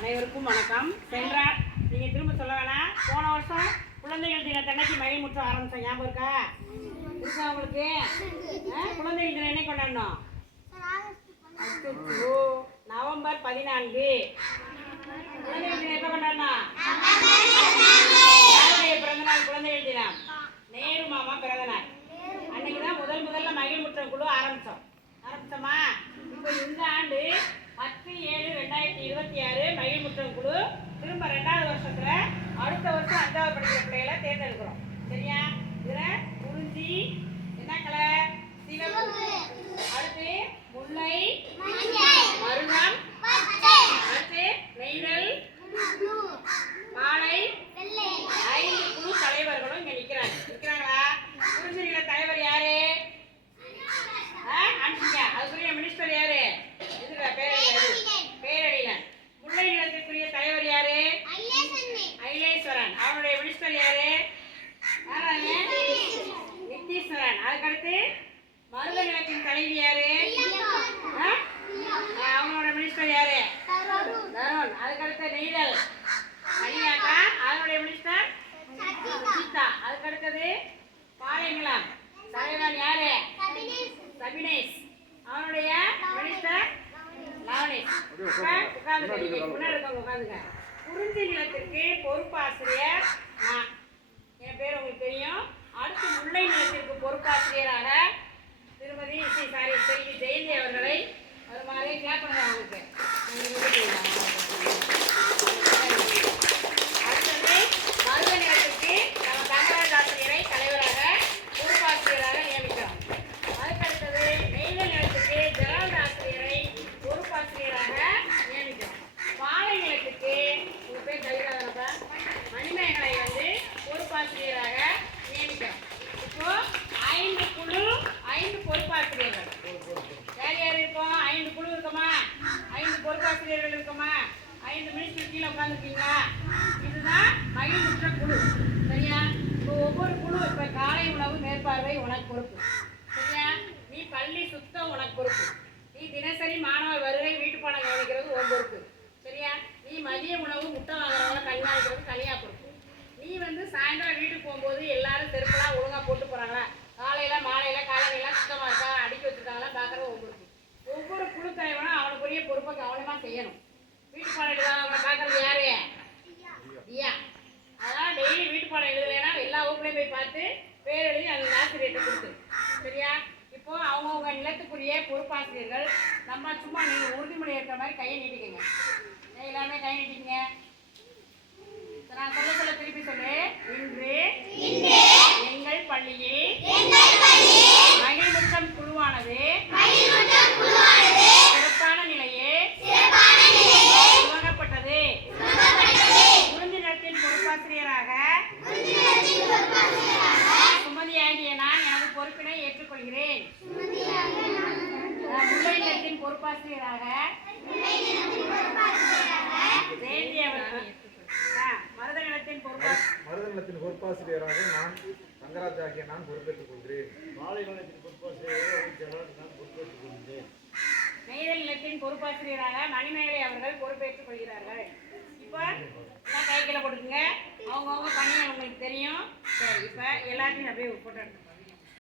அனைவருக்கும் வணக்கம். சென்றார் நீங்கள் திரும்ப சொல்ல வேணாம். போன வருஷம் குழந்தைகள் தினத்தன்னைக்கு மகிழ் முற்றம் ஆரம்பித்தோம். ஞாபகம் இருக்கா? உங்களுக்கு குழந்தைகள் தினம் என்ன கொண்டாடணும்? நவம்பர் 14. குழந்தைகள் தினம் எப்போ கொண்டாடணும்? யாருடைய பிறந்தநாள் குழந்தைகள் தினம்? நேரு மாமா பிறந்தநாள். அன்னைக்கு தான் முதல்ல மகிழ் முற்றம் குழு ஆரம்பித்தோமா? இப்போ இந்த ஆண்டு 10/7/2026 மகிழ் முற்றம் குழு திரும்ப 2வது வருஷத்துல அடுத்த வருஷம் 5வது படிக்கிற பிள்ளைகளை தேர்ந்தெடுக்கிறோம். சரியா? இதில் குறிஞ்சி என்ன கலர்? சிவப்பு. அடுத்து முல்லை, மருதம், அடுத்து நெய்தல், பாலை. 5 குழு தலைவர்களும் இங்க நிற்கிறாங்களா? குறிஞ்சி நில தலைவர் யாரு? அதுக்குரிய மினிஸ்டர் யாரு? பேரழியன். முல்லை நிலத்திற்குரிய தலைவர் யாரு? ஐலேஸ்வரன். அவனுடைய மினிஸ்டர் யாரு? நித்தீஸ்வரன். அதுக்கடுத்து மருத நிலத்தின் தலைவி யாரு? அவனோட மினிஸ்டர் யாரு? தருண். அதுக்கடுத்து நெய்தல் மணியாக்கா. அதனுடைய மினிஸ்டர் சீதா. அதுக்கடுத்தது பாலைநிலம் தலைவன் யாரு? சபினேஷ். அவனுடைய மினிஸ்டர் லாவணேஷ். உட்காந்துங்க. குறிஞ்சி நிலத்திற்கு பொறுப்பாசிரியர் நான். என் பேர் உங்களுக்கு தெரியும். அடுத்து முல்லை நிலத்திற்கு பொறுப்பாசிரியராக திருமதி செல்வி ஜெயந்தி அவர்களை வருமாறு கிளாப் பண்ணுங்க. அவங்களுக்கு அடுத்தது மருத நிலத்திற்கு நம்ம தங்கராஜ் ஆசிரியரை தலைவராக பொறுப்பாசிரியராக நியமிக்கிறோம். அதுக்கடுத்தது நெய்தல் நிலத்துக்கு ஜெரால்ட் ஆசிரியரை பொறுப்பாசிரியராக நியமிக்கிறோம். பாலை நிலத்துக்கு உங்கள் பேர் கவிதாதனப்பா மணிமேகலை பொறுப்பாசிரியராக நியமிக்கிறோம். இப்போ 5 குழு 5 பொறுப்பாசிரியர்கள். யார் இருக்கோம்? 5 குழு இருக்கோமா? 5 பொறுப்பாசிரியர்கள் இருக்கோமா? 5 மினிஸ்டர் கீழே உட்காந்துருக்கீங்களா? இதுதான் மகிழ் முற்ற குழு. சரியா? இப்போ ஒவ்வொரு குழு இப்போ காலை உணவு மேற்பார்வை உனக்கு பொறுப்பு. சரியா? நீ பள்ளி சுத்தம் உனக்கு பொறுப்பு. நீ தினசரி மாணவர் வருகை வீட்டுப்பாடம் கவனிக்கிறது உன் பொறுப்பு. சரியா? நீ மதிய உணவு முட்டை வாங்குறவங்கள கண்காணிக்கிறது தனியாக பொறுப்பு. நீ சாயந்தரம் வீட்டுக்கு போகும்போது எல்லாரும் செருப்பெல்லாம் ஒழுங்காக போட்டு போகிறாங்களா, காலையில் மாலையில் காலையிலாம் சுத்தமாக இருக்கா, அடுக்கி வச்சுருக்காங்களா பார்க்குறது உன் பொறுப்பு. ஒவ்வொரு குழு தலைவனும் அவனுக்குரிய பொறுப்பை கவனமாக செய்யணும். வீட்டுப்பாடம் எழுதாதவங்களை பார்க்குறது யாரு? ஐயா. அதனால் டெய்லி வீட்டுப்பாடம் எழுதலைன்னா எல்லா வகுப்புலையும் போய் பார்த்து பேர் எழுதி அந்த ஆசிரியர்கிட்ட கொடுத்து. சரியா? இப்போ அவங்கவுங்க நிலத்துக்குரிய பொறுப்பாசிரியர்கள் நம்ம சும்மா நீங்கள் உறுதிமொழி இருக்கிற மாதிரி கையை நீட்டிக்கங்க. எல்லாமே கை நீட்டிக்கங்க. நான் சொல்ல திருப்பி சொல்லு. இன்று எங்கள் பள்ளியில் மகிழ் முற்றம் குழுவானது சிறப்பான நிலையே துவங்கப்பட்டது. குறிஞ்சி நிலத்தின் பொறுப்பாசிரியராக சுமதியாகிய நான் எனது பொறுப்பினை ஏற்றுக்கொள்கிறேன். முல்லை நிலத்தின் பொறுப்பாசிரியராக ஜெயந்தி அவர்கள். மருத நிலத்தின் பொறுப்பாசிரியராக நான் தங்கராஜ் ஆகிய நான் பொறுப்பேற்றுக் கொள்கிறேன். பாலை நிலத்தின் பொறுப்பாசிரியராக நான் பொறுப்பேற்றுக் கொள்கிறேன். நெய்தல் நிலத்தின் பொறுப்பாசிரியராக மணிமேகலை அவர்கள் பொறுப்பேற்றுக் கொள்கிறார்கள். இப்போ எல்லாம் கைக்கில போட்டுக்குங்க. அவங்கவுங்க பணியை உங்களுக்கு தெரியும். சரி, இப்போ எல்லாத்தையும் அப்படியே ஒரு போட்டோ எடுத்துக்கோங்க.